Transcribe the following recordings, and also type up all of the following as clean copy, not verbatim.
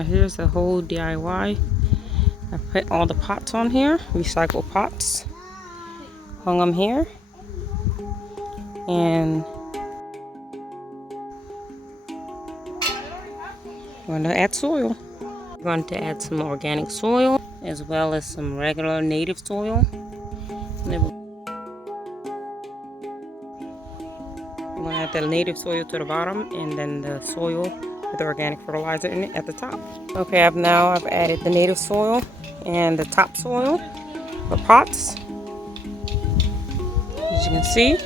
Here's the whole DIY. I put all the pots on here, recycled pots. Hung them here. And I'm going to add soil. I'm going to add some organic soil as well as some regular native soil. I'm going to add the native soil to the bottom and then the soil with the organic fertilizer in it at the top. Okay, I've added the native soil and the topsoil for pots. As you can see.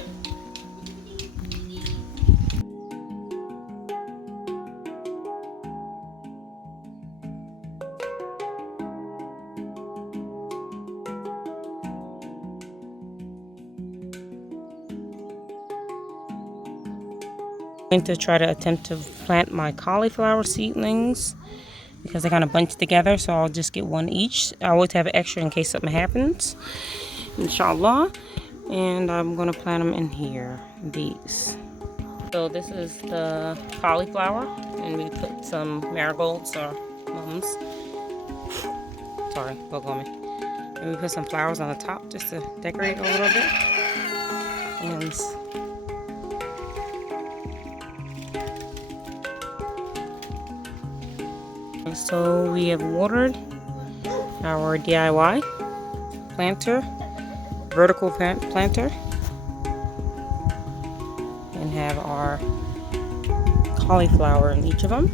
I'm going to try to attempt to plant my cauliflower seedlings because they kind of bunch together, so I'll just get one each. I always have extra in case something happens, inshallah. And I'm going to plant them in here, these. So this is the cauliflower, and we put some marigolds or mums. Sorry, bug on me. And we put some flowers on the top just to decorate a little bit. And so we have watered our DIY planter, vertical planter, and have our cauliflower in each of them.